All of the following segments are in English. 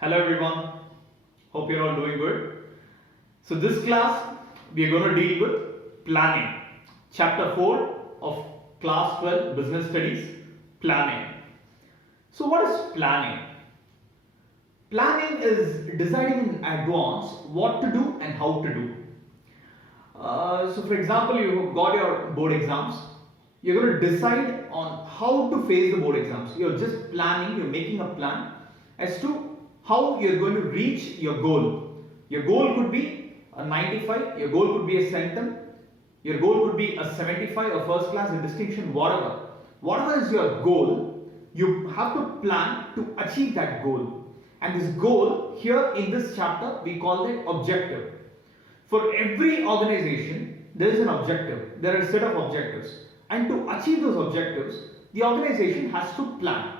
Hello everyone, hope you're all doing good. So, this class we are going to deal with planning, chapter 4 of class 12 business studies, planning. So, what is planning? Planning is deciding in advance what to do and how to do. So, for example, you got your board exams. You're going to decide on how to face the board exams. You're just planning, you're making a plan as to how you're going to reach your goal. Your goal could be a 95, your goal could be a centum, your goal could be a 75, a first class, a distinction, whatever. Whatever is your goal, you have to plan to achieve that goal. And this goal, here in this chapter, we call it objective. For every organization, there is an objective. There are a set of objectives. And to achieve those objectives, the organization has to plan.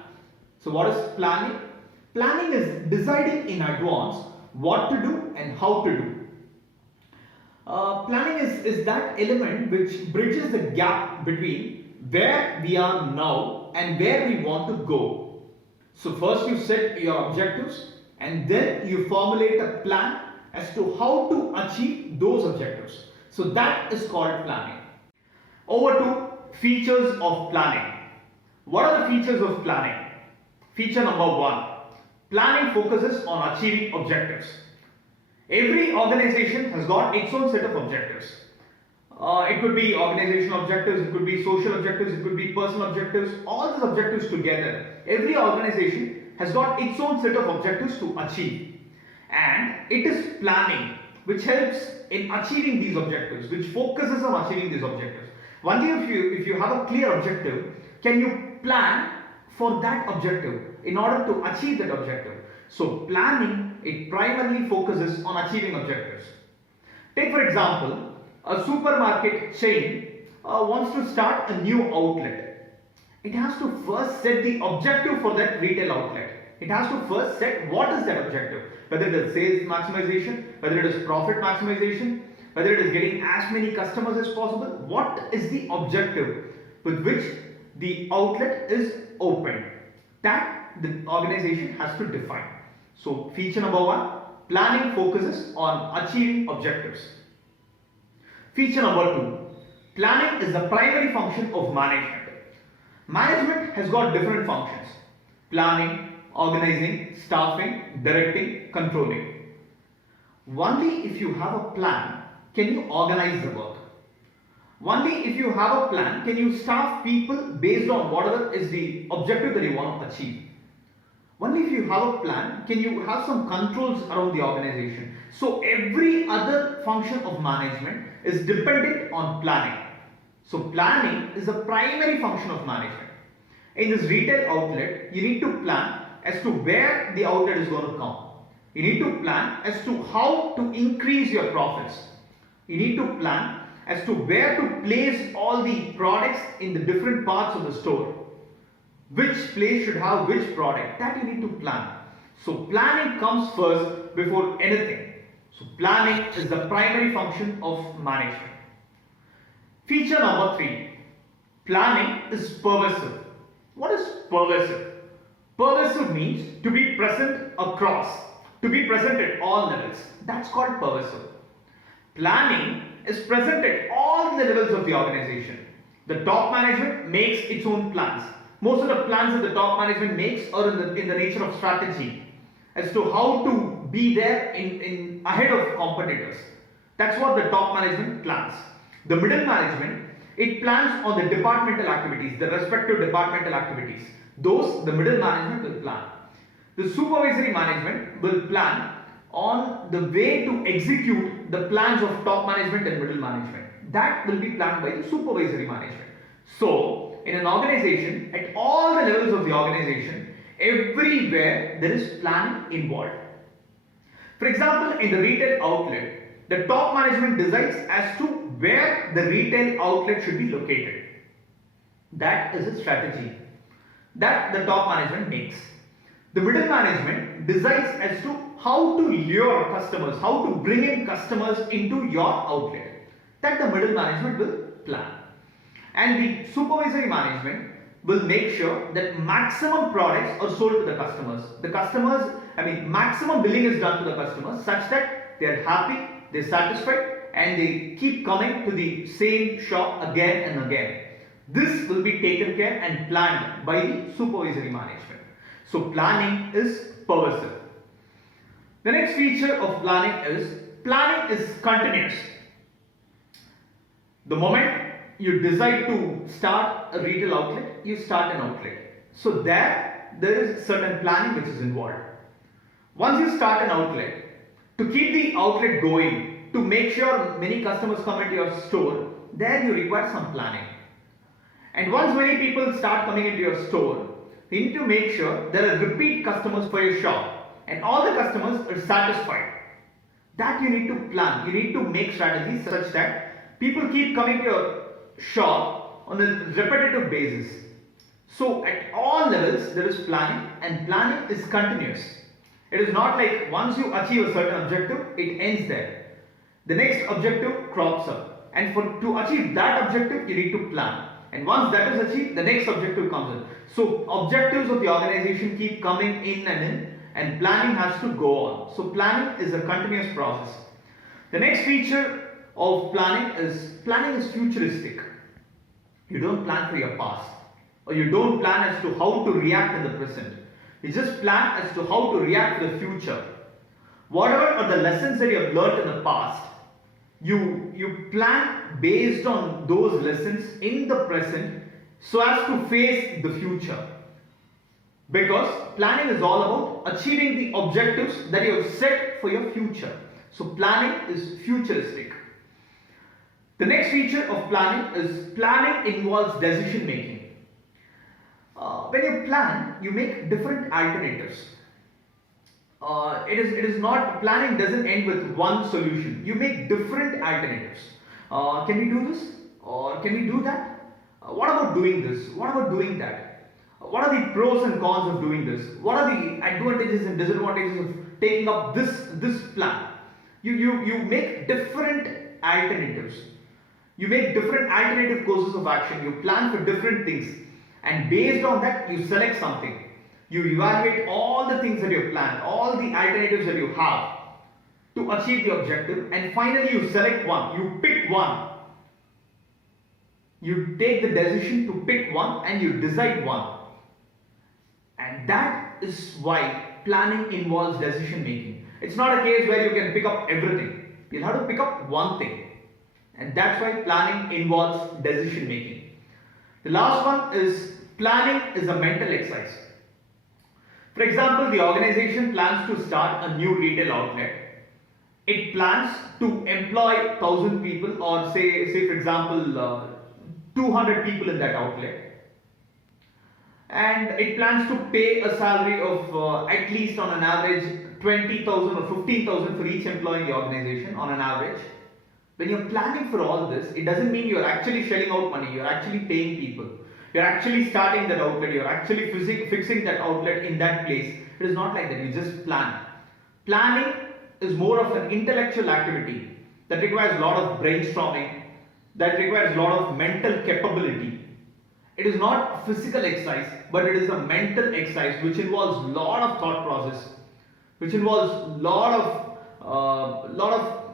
So, what is planning? Planning is deciding in advance what to do and how to do. Planning is that element which bridges the gap between where we are now and where we want to go. So, first you set your objectives and then you formulate a plan as to how to achieve those objectives. So, that is called planning. Over to features of planning. What are the features of planning? Feature number 1. Planning focuses on achieving objectives. Every organization has got its own set of objectives. It could be organizational objectives, it could be social objectives, it could be personal objectives, all these objectives together. Every organization has got its own set of objectives to achieve. And it is planning which helps in achieving these objectives, which focuses on achieving these objectives. Only if you have a clear objective, can you plan for that objective in order to achieve that objective. So planning, it primarily focuses on achieving objectives. Take for example, a supermarket chain wants to start a new outlet. It has to first set the objective for that retail outlet. It has to first set what is that objective, whether it is sales maximization, whether it is profit maximization, whether it is getting as many customers as possible. What is the objective with which the outlet is opened? That the organization has to define. So, feature number 1, planning focuses on achieving objectives. Feature number 2, planning is the primary function of management. Management has got different functions: planning, organizing, staffing, directing, controlling. Only if you have a plan can you organize the work. Only if you have a plan can you staff people based on whatever is the objective that you want to achieve. Only if you have a plan can you have some controls around the organization. So every other function of management is dependent on planning. So planning is the primary function of management. In this retail outlet, you need to plan as to where the outlet is going to come. You need to plan as to how to increase your profits. You need to plan as to where to place all the products in the different parts of the store. Which place should have which product, that you need to plan. So planning comes first before anything. So planning is the primary function of management. Feature number 3. Planning is pervasive. What is pervasive? Pervasive means to be present across, to be present at all levels. That's called pervasive. Planning is present at all the levels of the organization. The top management makes its own plans. Most of the plans that the top management makes are in the nature of strategy as to how to be there in ahead of competitors. That's what the top management plans. The middle management, it plans on the departmental activities, the respective departmental activities. Those the middle management will plan. The supervisory management will plan on the way to execute the plans of top management and middle management. That will be planned by the supervisory management. So, in an organization, at all the levels of the organization, everywhere there is planning involved. For example, in the retail outlet, the top management decides as to where the retail outlet should be located. That is a strategy that the top management makes. The middle management decides as to how to lure customers, how to bring in customers into your outlet. That the middle management will plan. And the supervisory management will make sure that maximum products are sold to the customers. The customers I mean, maximum billing is done to the customers such that they are happy, they're satisfied, and they keep coming to the same shop again and again. This will be taken care and planned by the supervisory management. So planning is pervasive. The next feature of planning is continuous. The moment you decide to start a retail outlet, you start an outlet. So there is certain planning which is involved. Once you start an outlet, to keep the outlet going, to make sure many customers come into your store, there you require some planning. And once many people start coming into your store, you need to make sure there are repeat customers for your shop and all the customers are satisfied. That you need to plan. You need to make strategies such that people keep coming to your shop on a repetitive basis. So at all levels there is planning, and planning is continuous. It is not like once you achieve a certain objective, it ends there. The next objective crops up, and to achieve that objective you need to plan. And once that is achieved, the next objective comes in. So objectives of the organization keep coming in, and planning has to go on. So planning is a continuous process. The next feature of planning is futuristic. You don't plan for your past, or you don't plan as to how to react in the present. You just plan as to how to react to the future. Whatever are the lessons that you have learned in the past, you plan based on those lessons in the present so as to face the future. Because planning is all about achieving the objectives that you have set for your future. So planning is futuristic. The next feature of planning involves decision making. When you plan, you make different alternatives. It is not, planning doesn't end with one solution. You make different alternatives. Can we do this? Or can we do that? What about doing this? What about doing that? What are the pros and cons of doing this? What are the advantages and disadvantages of taking up this plan? You make different alternatives. You make different alternative courses of action. You plan for different things. And based on that, you select something. You evaluate all the things that you have planned, all the alternatives that you have to achieve the objective, and finally you select one. You pick one. You take the decision to pick one and you decide one. And that is why planning involves decision making. It's not a case where you can pick up everything. You'll have to pick up one thing. And that's why planning involves decision making. The last one is planning is a mental exercise. For example, the organization plans to start a new retail outlet. It plans to employ 1,000 people, or say for example 200 people in that outlet. And it plans to pay a salary of at least on an average 20,000 or 15,000 for each employee in the organization on an average. When you're planning for all this, it doesn't mean you're actually shelling out money, you're actually paying people. You're actually starting that outlet, you're actually fixing that outlet in that place. It is not like that, you just plan. Planning is more of an intellectual activity that requires a lot of brainstorming, that requires a lot of mental capability. It is not a physical exercise, but it is a mental exercise which involves a lot of thought process, which involves a lot of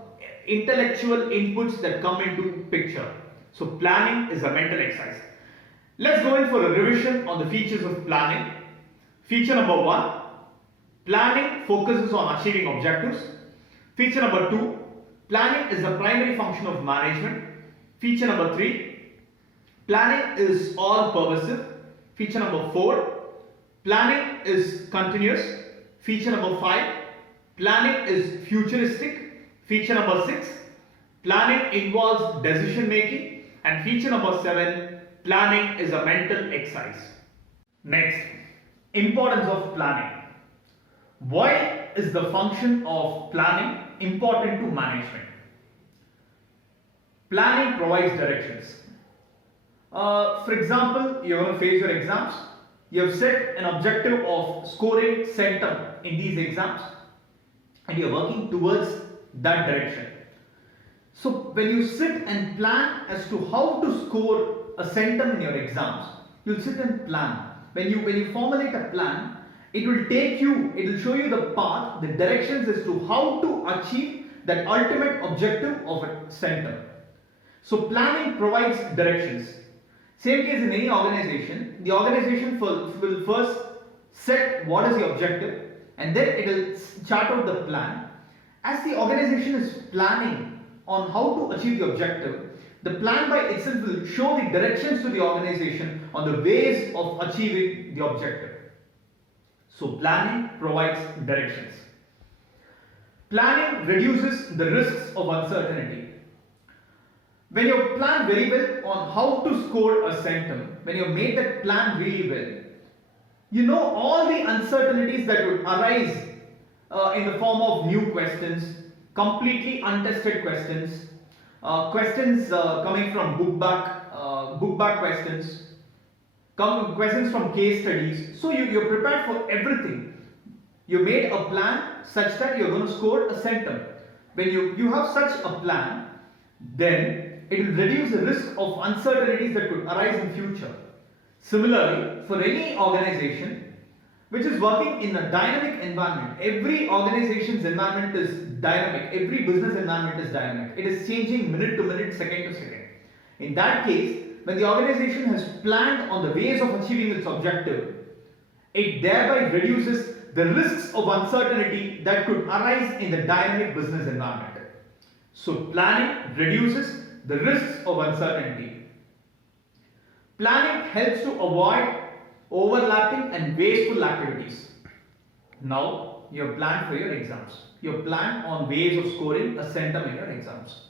intellectual inputs that come into picture. So planning is a mental exercise. Let's go in for a revision on the features of planning. Feature number 1, planning focuses on achieving objectives. Feature number 2, planning is the primary function of management. Feature number 3, planning is all pervasive. Feature number 4, planning is continuous. Feature number 5, planning is futuristic. Feature number 6, planning involves decision making. And feature number 7, planning is a mental exercise. Next, importance of planning. Why is the function of planning important to management? Planning provides directions. For example, you're going to face your exams. You have set an objective of scoring centum in these exams, and you're working towards that direction. So when you sit and plan as to how to score a centum in your exams, you'll sit and plan. When you formulate a plan, It will take you, it will show you the path, the directions as to how to achieve that ultimate objective of a center. So planning provides directions. Same case in any organization, the organization will first set what is the objective and then it will chart out the plan. As the organization is planning on how to achieve the objective, the plan by itself will show the directions to the organization on the ways of achieving the objective. So planning provides directions. Planning reduces the risks of uncertainty. When you plan very well on how to score a centum, when you made that plan really well, you know all the uncertainties that would arise in the form of new questions, completely untested questions, questions coming from book back questions, questions from case studies. So you're prepared for everything. You made a plan such that you're going to score a centum. When you have such a plan, then it will reduce the risk of uncertainties that could arise in future. Similarly, for any organization which is working in a dynamic environment, every organization's environment is dynamic, every business environment is dynamic. It is changing minute to minute, second to second. In that case, when the organization has planned on the ways of achieving its objective, it thereby reduces the risks of uncertainty that could arise in the dynamic business environment. So planning reduces the risks of uncertainty. Planning helps to avoid overlapping and wasteful activities. Now, you have planned for your exams. You have planned on ways of scoring a centum in your exams.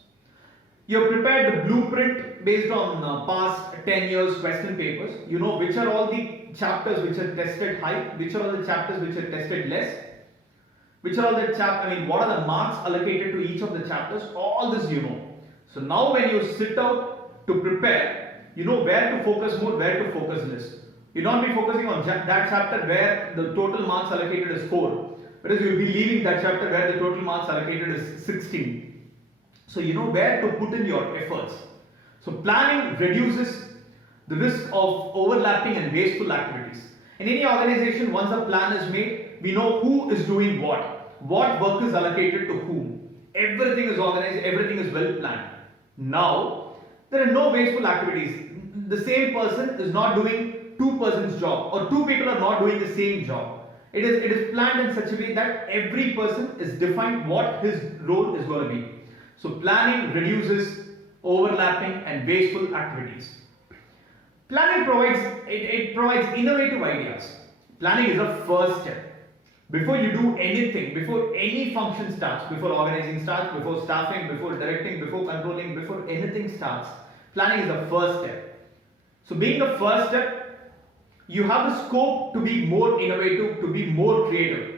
You have prepared the blueprint based on past 10 years question papers. You know which are all the chapters which are tested high, which are all the chapters which are tested less, which are all the what are the marks allocated to each of the chapters, all this you know. So now when you sit out to prepare, you know where to focus more, where to focus less. You'll not be focusing on that chapter where the total marks allocated is 4, whereas you'll be leaving that chapter where the total marks allocated is 16. So you know where to put in your efforts. So planning reduces the risk of overlapping and wasteful activities. In any organization, once a plan is made, we know who is doing what work is allocated to whom. Everything is organized, everything is well planned. Now, there are no wasteful activities. The same person is not doing two persons' job, or two people are not doing the same job. It is planned in such a way that every person is defined what his role is going to be. So planning reduces overlapping and wasteful activities. Planning provides innovative ideas. Planning is a first step. Before you do anything, before any function starts, before organizing starts, before staffing, before directing, before controlling, before anything starts, planning is the first step. So being the first step, you have the scope to be more innovative, to be more creative.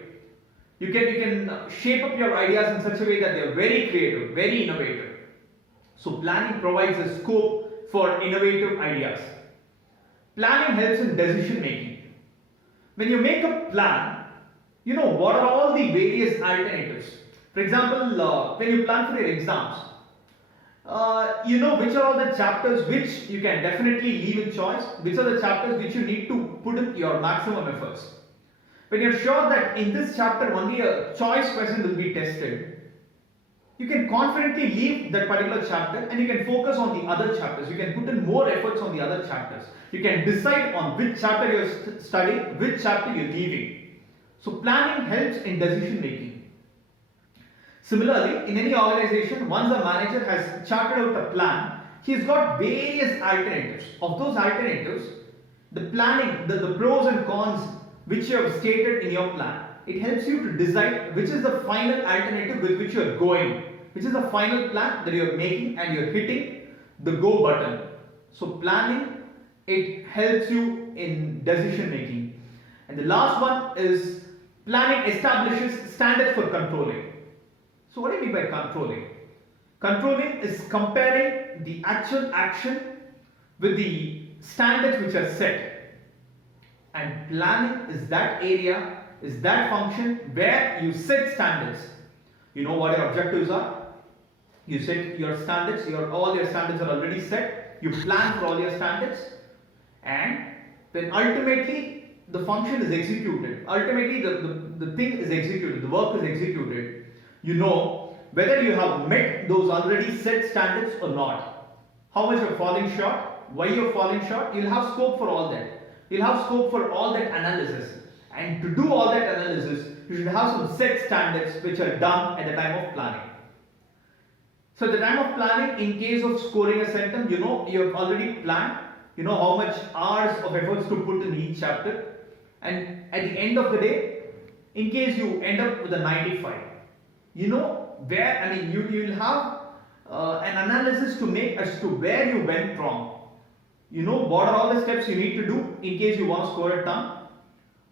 You can shape up your ideas in such a way that they are very creative, very innovative. So planning provides a scope for innovative ideas. Planning helps in decision making. When you make a plan, you know what are all the various alternatives. For example, when you plan for your exams, you know which are all the chapters which you can definitely leave in choice, which are the chapters which you need to put in your maximum efforts. When you're sure that in this chapter only a choice question will be tested, you can confidently leave that particular chapter and you can focus on the other chapters. You can put in more efforts on the other chapters. You can decide on which chapter you're studying, which chapter you're leaving. So planning helps in decision making. Similarly, in any organization, once a manager has charted out a plan, he's got various alternatives. Of those alternatives, the planning, the pros and cons which you have stated in your plan, it helps you to decide which is the final alternative with which you are going, which is the final plan that you are making and you are hitting the go button. So planning, it helps you in decision making. And the last one is planning establishes standards for controlling. So what do you mean by controlling? Controlling is comparing the actual action with the standards which are set. And planning is that area, is that function where you set standards. You know what your objectives are. You set your standards, all your standards are already set. You plan for all your standards. And then ultimately, the function is executed, ultimately the thing is executed, the work is executed, you know whether you have met those already set standards or not. How much you're falling short, why you're falling short, you'll have scope for all that. You'll have scope for all that analysis. And to do all that analysis, you should have some set standards which are done at the time of planning. So at the time of planning, in case of scoring a centum, you know you have already planned, you know how much hours of efforts to put in each chapter. And at the end of the day, in case you end up with a 95, you know where, I mean, you will have an analysis to make as to where you went wrong. You know what are all the steps you need to do in case you want to score a ton.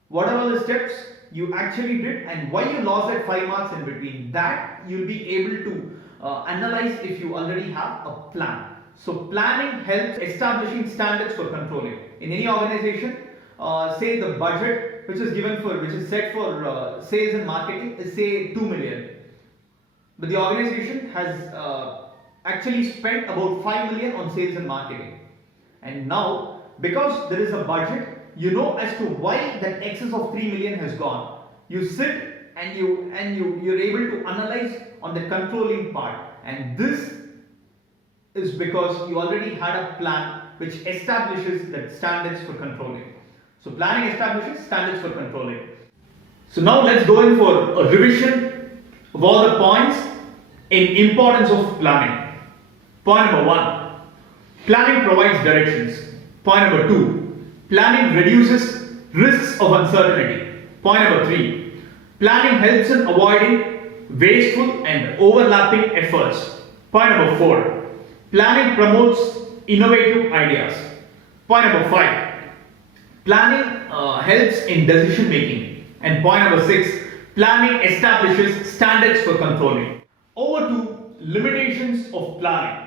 What are all the steps you actually did and why you lost that 5 marks in between. That you'll be able to analyze if you already have a plan. So planning helps establishing standards for controlling. In any organization, say the budget which is set for sales and marketing is say 2 million. But the organization has actually spent about 5 million on sales and marketing. And now, because there is a budget, you know as to why that excess of 3 million has gone. You sit and you're able to analyze on the controlling part. And this is because you already had a plan which establishes the standards for controlling. So planning establishes standards for controlling. So now let's go in for a revision of all the points in importance of planning. Point number 1, planning provides directions. Point number 2, planning reduces risks of uncertainty. Point number 3, planning helps in avoiding wasteful and overlapping efforts. Point number 4, planning promotes innovative ideas. Point number 5, planning helps in decision making. And point number 6, planning establishes standards for controlling. Over to limitations of planning.